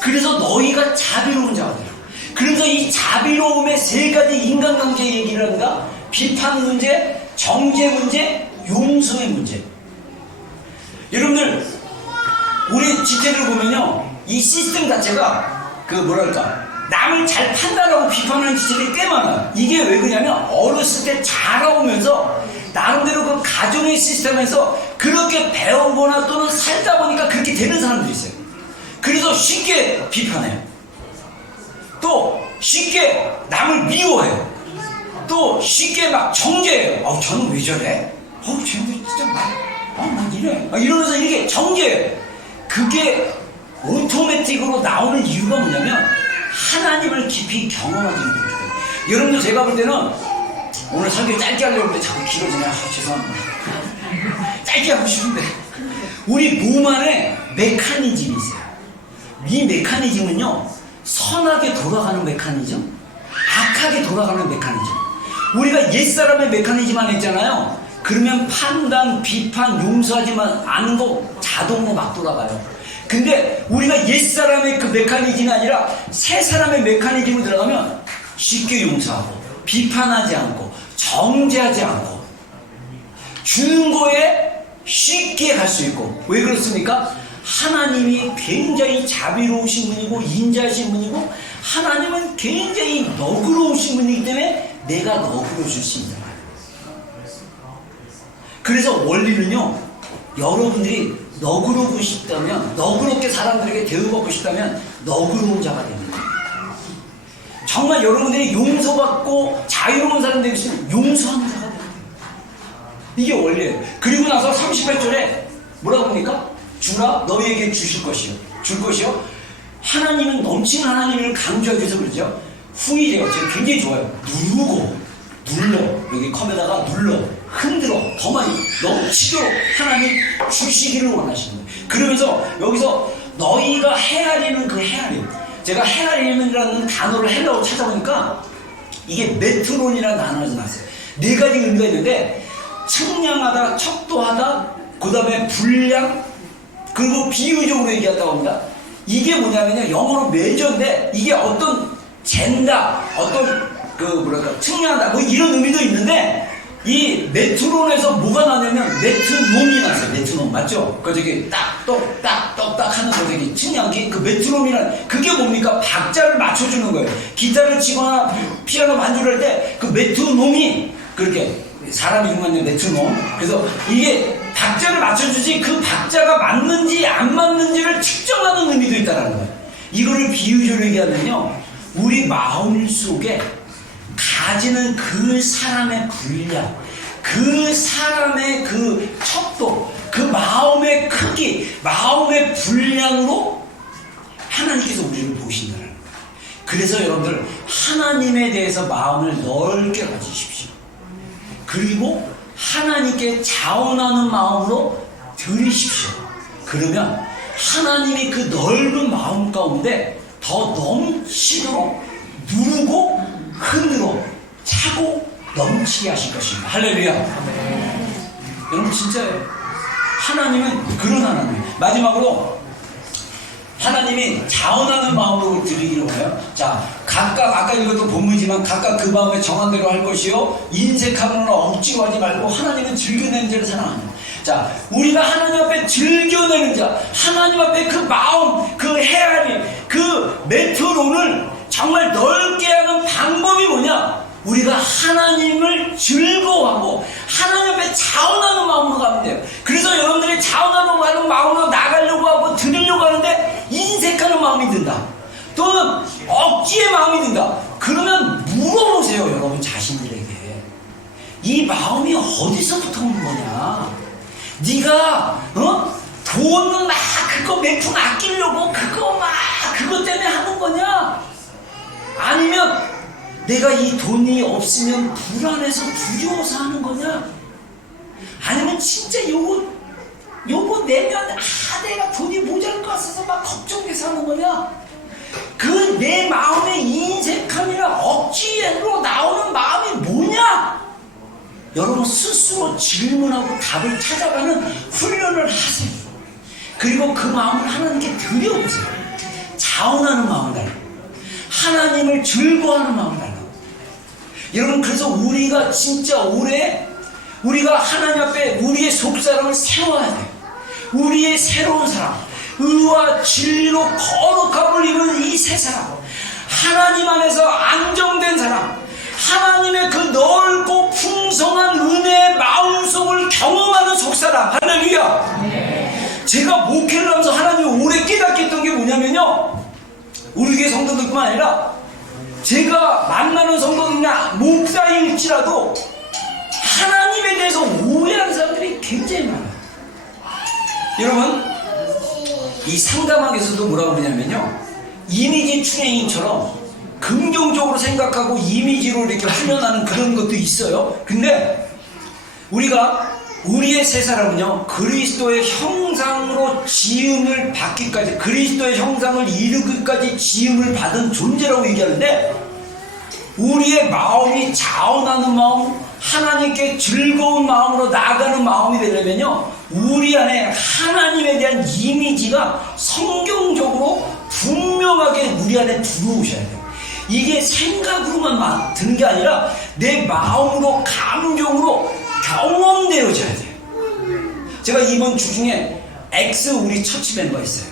그래서 너희가 자비로운 자가 되라. 그래서 이 자비로움의 세 가지 인간관계 얘기를 한다. 비판 문제, 정죄 문제, 용서의 문제. 여러분들 우리 지체를 보면요, 이 시스템 자체가 남을 잘 판단하고 비판하는 지체들이 꽤 많아요. 이게 왜 그러냐면 어렸을 때 자라오면서 나름대로 그 가정의 시스템에서 그렇게 배우거나 또는 살다 보니까 그렇게 되는 사람들이 있어요. 그래서 쉽게 비판해요. 또 쉽게 남을 미워해요. 또 쉽게 막 정죄해요. 저는 왜 저래? 쟤는 진짜 난 이래. 이러면서 이렇게 정죄해요. 그게 오토매틱으로 나오는 이유가 뭐냐면 하나님을 깊이 경험하지 못해요. 여러분들 제가 볼 때는 오늘 설교 짧게 하려고 했는데 자꾸 길어지네. 죄송합니다. 짧게 하고 싶은데 우리 몸 안에 메커니즘이 있어요. 이 메커니즘은요, 선하게 돌아가는 메커니즘, 악하게 돌아가는 메커니즘. 우리가 옛사람의 메커니즘 안에 있잖아요. 그러면 판단, 비판, 용서하지만 않은 거 자동으로 막 돌아가요. 근데 우리가 옛사람의 그 메커니즘이 아니라 새사람의 메커니즘으로 들어가면 쉽게 용서하고 비판하지 않고 정죄하지 않고 주는 거에 쉽게 갈 수 있고. 왜 그렇습니까? 하나님이 굉장히 자비로우신 분이고 인자하신 분이고 하나님은 굉장히 너그러우신 분이기 때문에 내가 너그러워질 수 있는 거예요. 그래서 원리는요, 여러분들이 너그러우고 싶다면, 너그럽게 사람들에게 대우받고 싶다면 너그러운 자가 되는 거예요. 정말 여러분들이 용서받고 자유로운 사람들이 있으면 용서하는 자가 되는 거예요. 이게 원리예요. 그리고 나서 38절에 뭐라고 합니까? 주라 너희에게 주실 것이요. 줄 것이요. 하나님은 넘치는 하나님을 강조하기 위해서 그러죠. 후일이에요. 제가 굉장히 좋아요. 누르고 눌러, 여기 컴에다가 눌러, 흔들어, 더 많이 넘치도록 하나님 주시기를 원하시는 거예요. 그러면서 여기서 너희가 헤아리는 그 헤아림, 제가 헤아림이라는 단어를 헬라어로 찾아보니까 이게 메트론이라는 단어에서 나왔어요. 네 가지 의미가 있는데 측량하다, 척도하다, 그 다음에 분량, 그리고 비유적으로 얘기한다고 합니다. 이게 뭐냐면요, 영어로 메저인데 이게 어떤 잰다, 어떤 측량하다, 뭐 이런 의미도 있는데 이 메트론에서 뭐가 나냐면 메트놈이 났어요. 메트놈 맞죠? 저기 딱똑딱 하는 저기 측량기, 그 메트놈이란 그게 뭡니까? 박자를 맞춰주는 거예요. 기타를 치거나 피아노 반주를 할 때 그 메트놈이 그렇게 사람 이름 같은 메트놈. 그래서 이게 박자를 맞춰주지 그 박자가 맞는지 안 맞는지를 측정하는 의미도 있다는 거예요. 이거를 비유적으로 얘기하면요, 우리 마음 속에 가지는 그 사람의 분량, 그 사람의 그 척도, 그 마음의 크기, 마음 그래서 여러분들 하나님에 대해서 마음을 넓게 가지십시오. 그리고 하나님께 자원하는 마음으로 드리십시오. 그러면 하나님이 그 넓은 마음 가운데 더 넘치도록 누르고 흔들어 차고 넘치게 하실 것입니다. 할렐루야. 여러분 진짜예요. 하나님은 그런 하나님. 마지막으로 하나님이 자원하는 마음으로 드리기로 해요. 자, 각각 아까 이것도 본문이지만 각각 그 마음에 정한 대로 할 것이요 인색함으로 억지로 하지 말고 하나님은 즐겨내는 자를 사랑합니다. 자, 우리가 하나님 앞에 즐겨내는 자, 하나님 앞에 그 마음, 그 헤아림, 그 메트론을 정말 넓게 하는 방법이 뭐냐? 우리가 하나님을 즐거워하고 하나님 앞에 자원하는 마음으로 가면 돼요. 그래서 여러분들이 자원하는 마음으로 나가려고 하고 드리려고 하는데 인색하는 마음이 든다, 또는 억지의 마음이 든다. 그러면 물어보세요. 여러분 자신들에게 이 마음이 어디서부터 오는 거냐? 네가 돈 막 그거 몇 푼 아끼려고 그거 막 그것 때문에 하는 거냐? 아니면 내가 이 돈이 없으면 불안해서 두려워서 하는 거냐? 아니면 진짜 요거 내면 내가 돈이 모자랄 것 같아서 막 걱정돼서 하는 거냐? 그 내 마음의 인색함이나 억지로 나오는 마음이 뭐냐? 여러분 스스로 질문하고 답을 찾아가는 훈련을 하세요. 그리고 그 마음을 하나님께 드려보세요. 자원하는 마음을 달라고, 하나님을 즐거워하는 마음을 달라고. 여러분 그래서 우리가 진짜 올해 우리가 하나님 앞에 우리의 속사람을 세워야 돼요. 우리의 새로운 사람, 의와 진리로 거룩함을 입은 이 새 사람, 하나님 안에서 안정된 사람, 하나님의 그 넓고 풍성한 은혜의 마음속을 경험하는 속사람. 할렐루야. 네. 제가 목회를 하면서 하나님이 오래 깨닫게 했던 게 뭐냐면요, 우리 교회 성도들뿐만 아니라 제가 만나는 성도들이나 목사일지라도 하나님에 대해서 오해하는 사람들이 굉장히 많아요. 여러분 이 상담학에서도 뭐라고 그러냐면요, 이미지 트레이닝처럼 긍정적으로 생각하고 이미지로 이렇게 훈련하는 그런 것도 있어요. 근데 우리의 새 사람은요, 그리스도의 형상으로 지음을 받기까지, 그리스도의 형상을 이루기까지 지음을 받은 존재라고 얘기하는데, 우리의 마음이 자원하는 마음, 하나님께 즐거운 마음으로 나아가는 마음이 되려면요, 우리 안에 하나님에 대한 이미지가 성경적으로 분명하게 우리 안에 들어오셔야 돼요. 이게 생각으로만 드는 게 아니라 내 마음으로, 감정으로 경험되어져야 돼요. 제가 이번 주 중에 X 우리 처치 멤버 있어요.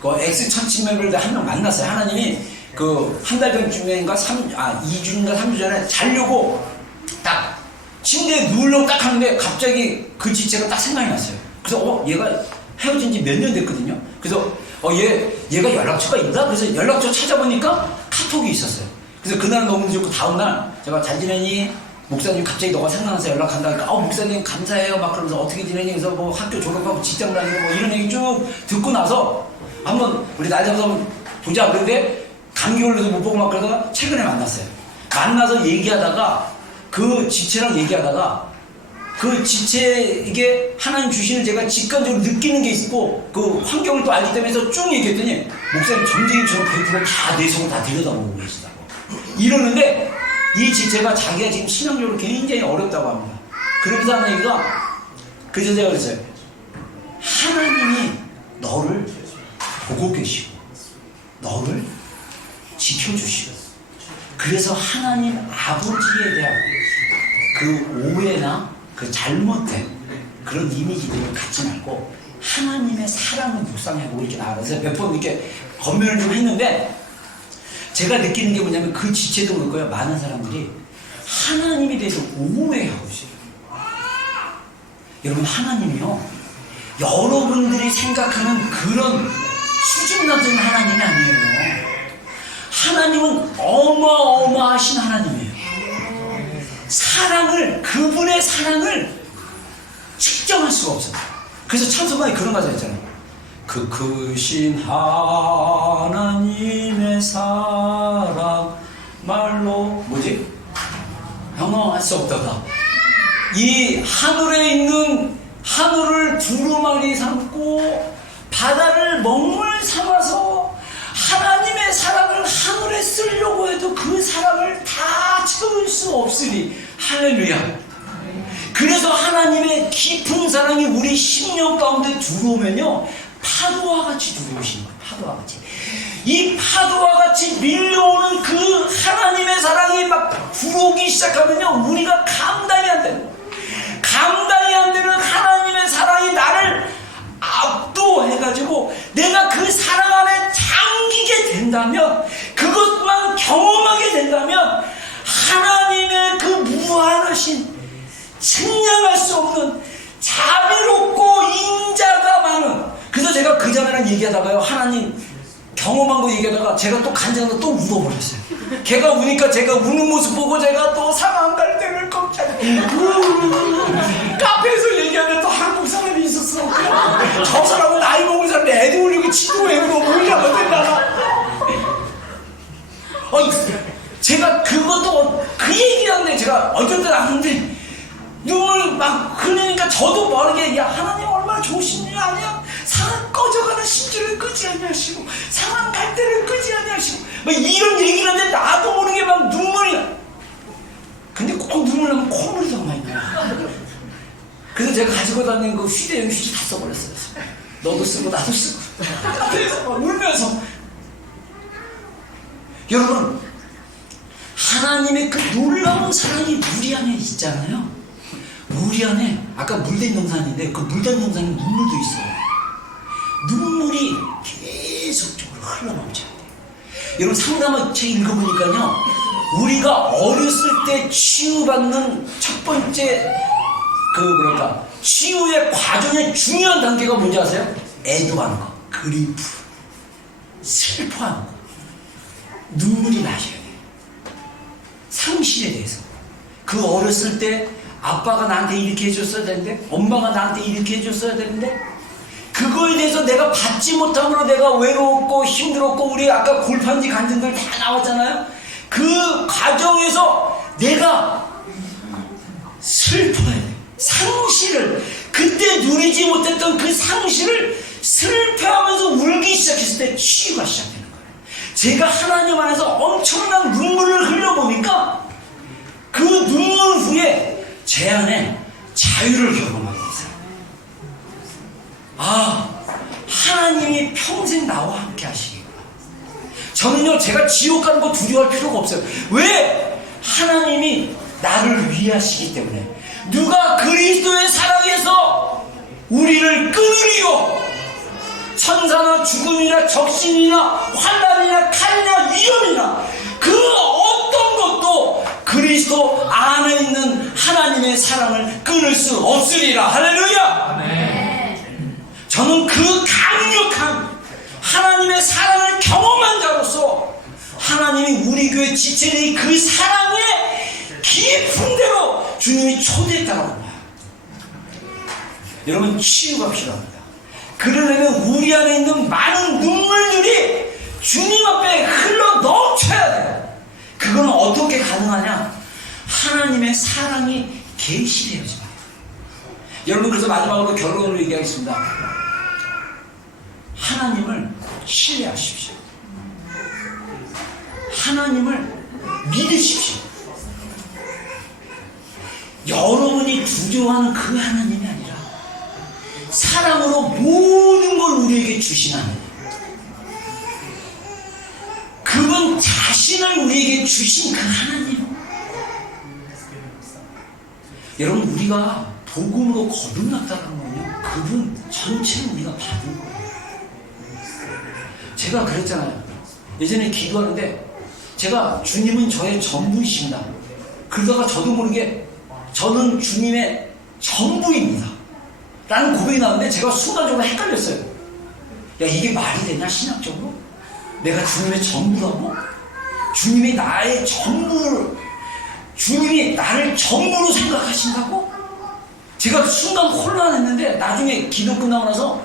그 X 처치 멤버를 한 명 만났어요. 하나님이 그 한 달 전쯤인가 2주인가 3주 전에 자려고 딱 침대에 누우려고 딱 하는데 갑자기 그 지체가 딱 생각이 났어요. 그래서 얘가 헤어진 지 몇 년 됐거든요. 그래서 얘가 연락처가 있나? 그래서 연락처 찾아보니까 카톡이 있었어요. 그래서 그날은 너무 좋고 다음날 제가 잘 지내니? 목사님 갑자기 너가 생각나서 연락한다니까 목사님 감사해요 막 그러면서 어떻게 지내니? 그래서 뭐 학교 졸업하고 직장 다니고 뭐 이런 얘기 쭉 듣고 나서 한번 우리 날 잡아서 보자. 그런데 감기 걸려서 못 보고 막 그러다가 최근에 만났어요. 만나서 얘기하다가 그 지체랑 얘기하다가 그 지체에게 하나님 주시는 제가 직관적으로 느끼는 게 있고 그 환경을 또 알기 때문에 해서 쭉 얘기했더니 목사님 점쟁이처럼 100% 다 내 속을 다 들여다보고 계시다고 이러는데, 이 지체가 자기가 지금 신앙적으로 굉장히 어렵다고 합니다. 그러면서 하는 얘기가, 그래서 제가 그랬어요. 하나님이 너를 보고 계시고 너를 지켜주시고, 그래서 하나님 아버지에 대한 그 오해나 그 잘못된 그런 이미지들을 갖지 말고 하나님의 사랑을 묵상하고 이렇게 나가서 몇 번 이렇게 건면을 좀 했는데, 제가 느끼는 게 뭐냐면 그 지체도 그럴 거예요. 많은 사람들이 하나님에 대해서 오해하고 있어요. 여러분 하나님이요, 여러분들이 생각하는 그런 수준 낮은 하나님이 아니에요. 하나님은 어마어마하신 하나님이에요. 그분의 사랑을 측정할 수가 없어요. 그래서 찬송가에 그런 가사 있잖아요. 그 크신 하나님의 하나님의 사랑 말로 뭐지? 형용할 수 없다가 이 하늘에 있는 하늘을 두루마리 삼고 바다를 먹물 삼아서 하나님의 사랑을 하늘에 쓰려고 해도 그 사랑을 다 채울 수 없으니 할렐루야. 그래서 하나님의 깊은 사랑이 우리 심령 가운데 들어오면요 파도와 같이 들어오시는 거예요. 파도와 같이 이 파도와 같이 밀려오는 그 하나님의 사랑이 막 들어오기 시작하면요 우리가 감당이 안 되는 거예요. 감당이 안 되는 하나님의 사랑이 나를 압도해가지고 내가 그 사랑 안에 잠기게 된다면, 그것만 경험하게 된다면 하나님의 그 무한하신 측량할 수 없는 자비롭고 인자가 많은, 그래서 제가 그 자매랑 얘기하다가요 하나님 경험한 거 얘기하다가 제가 또 간장으로 또 울어버렸어요. 걔가 우니까 제가 우는 모습 보고 제가 또 상한 갈등을 깜짝 카페에서 얘기하는데 또 한국 사람이 있었어. 저 사람은 나이 먹은 사람이 애들 울리고 지도 애고 울려고 된다. 제가 그것도 그 얘기를 하는데 제가 어쩔 때 하는데 눈물 막 흘리니까 저도 모르게 야 하나님 얼마나 좋으신 일 아니야? 사랑 꺼져가는 심지를 끄지 아니하시고 상한 갈대를 끄지 아니하시고 막 이런 얘기를 하는데 나도 모르게 막 눈물이 나. 근데 꼭 눈물 나면 콧물이 더 많이 나요. 그래서 제가 가지고 다니는 그 휴대용 휴지 다 써버렸어요. 너도 쓰고 나도 쓰고 그래서 막 울면서. 여러분 하나님의 그 놀라운 사랑이 우리 안에 있잖아요. 우리 안에 아까 물된 동산인데 그 물된 동산에 눈물도 있어요. 눈물이 계속적으로 흘러나오지 않아요. 여러분 상담한 책 읽어보니까요 우리가 어렸을 때 치유받는 첫 번째 그 뭐랄까 치유의 과정의 중요한 단계가 뭔지 아세요? 애도하는 거, 그리프, 슬퍼하는 거, 눈물이 나셔야 돼요. 상실에 대해서. 그 어렸을 때 아빠가 나한테 이렇게 해줬어야 되는데, 엄마가 나한테 이렇게 해줬어야 되는데, 그거에 대해서 내가 받지 못함으로 내가 외로웠고 힘들었고, 우리 아까 골판지 간증들 다 나왔잖아요. 그 과정에서 내가 슬퍼야 돼. 상실을, 그때 누리지 못했던 그 상실을 슬퍼하면서 울기 시작했을 때 치유가 시작되는 거예요. 제가 하나님 안에서 엄청난 눈물을 흘려보니까 그 눈물 후에 제 안에 자유를 경험하게 됐어요. 아, 하나님이 평생 나와 함께 하시겠구나. 저는요 제가 지옥 가는 거 두려워할 필요가 없어요. 왜? 하나님이 나를 위하시기 때문에. 누가 그리스도의 사랑에서 우리를 끊으리요? 천사나 죽음이나 적신이나 환난이나 칼이나 위험이나 그 어떤 것도 그리스도 안에 있는 하나님의 사랑을 끊을 수 없으리라. 할렐루야. 아멘. 저는 그 강력한 하나님의 사랑을 경험한 자로서 하나님이 우리 교회 지체의 그 사랑의 깊은 데로 주님이 초대했다고 합니다. 여러분 치유가 필요합니다. 그러려면 우리 안에 있는 많은 눈물들이 주님 앞에 흘러 넘쳐야 돼요. 그거는 어떻게 가능하냐? 하나님의 사랑이 계시되어져야 돼요. 여러분 그래서 마지막으로 결론으로 얘기하겠습니다. 하나님을 신뢰하십시오. 하나님을 믿으십시오. 여러분이 두려워하는 그 하나님이 아니라 사랑으로 모든 걸 우리에게 주신 하나님, 그분 자신을 우리에게 주신 그 하나님. 여러분 우리가 복음으로 거듭났다는 건요 그분 전체를 우리가 받은 거예요. 제가 그랬잖아요. 예전에 기도하는데 제가 주님은 저의 전부이십니다. 그러다가 저도 모르게 저는 주님의 전부입니다 라는 고백이 나왔는데 제가 순간적으로 헷갈렸어요. 야 이게 말이 되냐 신학적으로? 내가 주님의 전부라고? 주님이 나의 전부를, 주님이 나를 전부로 생각하신다고? 제가 순간 혼란했는데 나중에 기도 끝나고 나서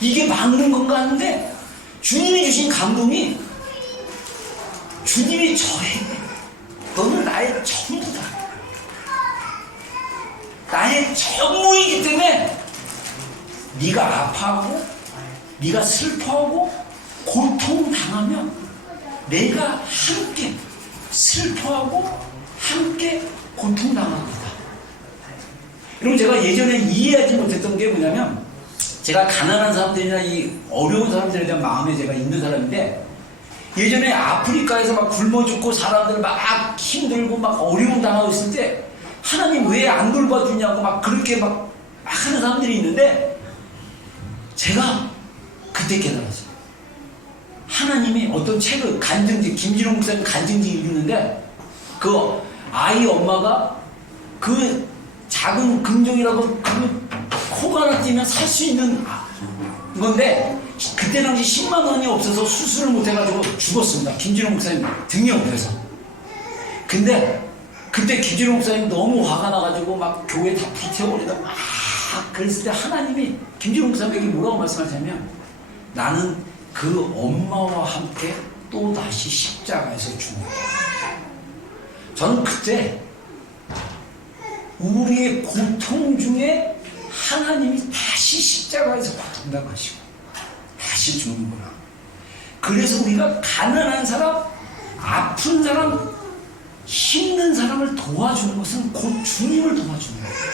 이게 맞는 건가 하는데 주님이 주신 감동이 주님이 저해. 너는 나의 전부다. 나의 전무이기 때문에 네가 아파하고 네가 슬퍼하고 고통당하면 내가 함께 슬퍼하고 함께 고통당합니다. 여러분, 제가 예전에 이해하지 못했던 게 뭐냐면, 제가 가난한 사람들이나 이 어려운 사람들에 대한 마음에 제가 있는 사람인데, 예전에 아프리카에서 막 굶어 죽고 사람들 막 힘들고 막 어려움 당하고 있을 때 하나님 왜 안 돌봐주냐고 막 그렇게 막 하는 사람들이 있는데, 제가 그때 깨달았어요. 하나님이 어떤 책을 간증지, 김진홍 목사님 간증지 읽는데, 그 아이 엄마가 그 작은 금종이라고 그 코가 하나 띄면 살 수 있는 건데, 그때 당시 10만 원이 없어서 수술을 못 해가지고 죽었습니다. 김진홍 목사님 등에 업혀서. 근데 그때 김진홍 목사님 너무 화가 나가지고 막 교회 다 불태워버리다 막 그랬을 때 하나님이 김진홍 목사님에게 뭐라고 말씀하냐면, 나는 그 엄마와 함께 또 다시 십자가에서 죽는다. 저는 그때 우리의 고통 중에 하나님이 다시 십자가에서 고통당하시고 다시 죽는구나. 그래서 우리가 가난한 사람, 아픈 사람, 힘든 사람을 도와주는 것은 곧 주님을 도와주는 거예요.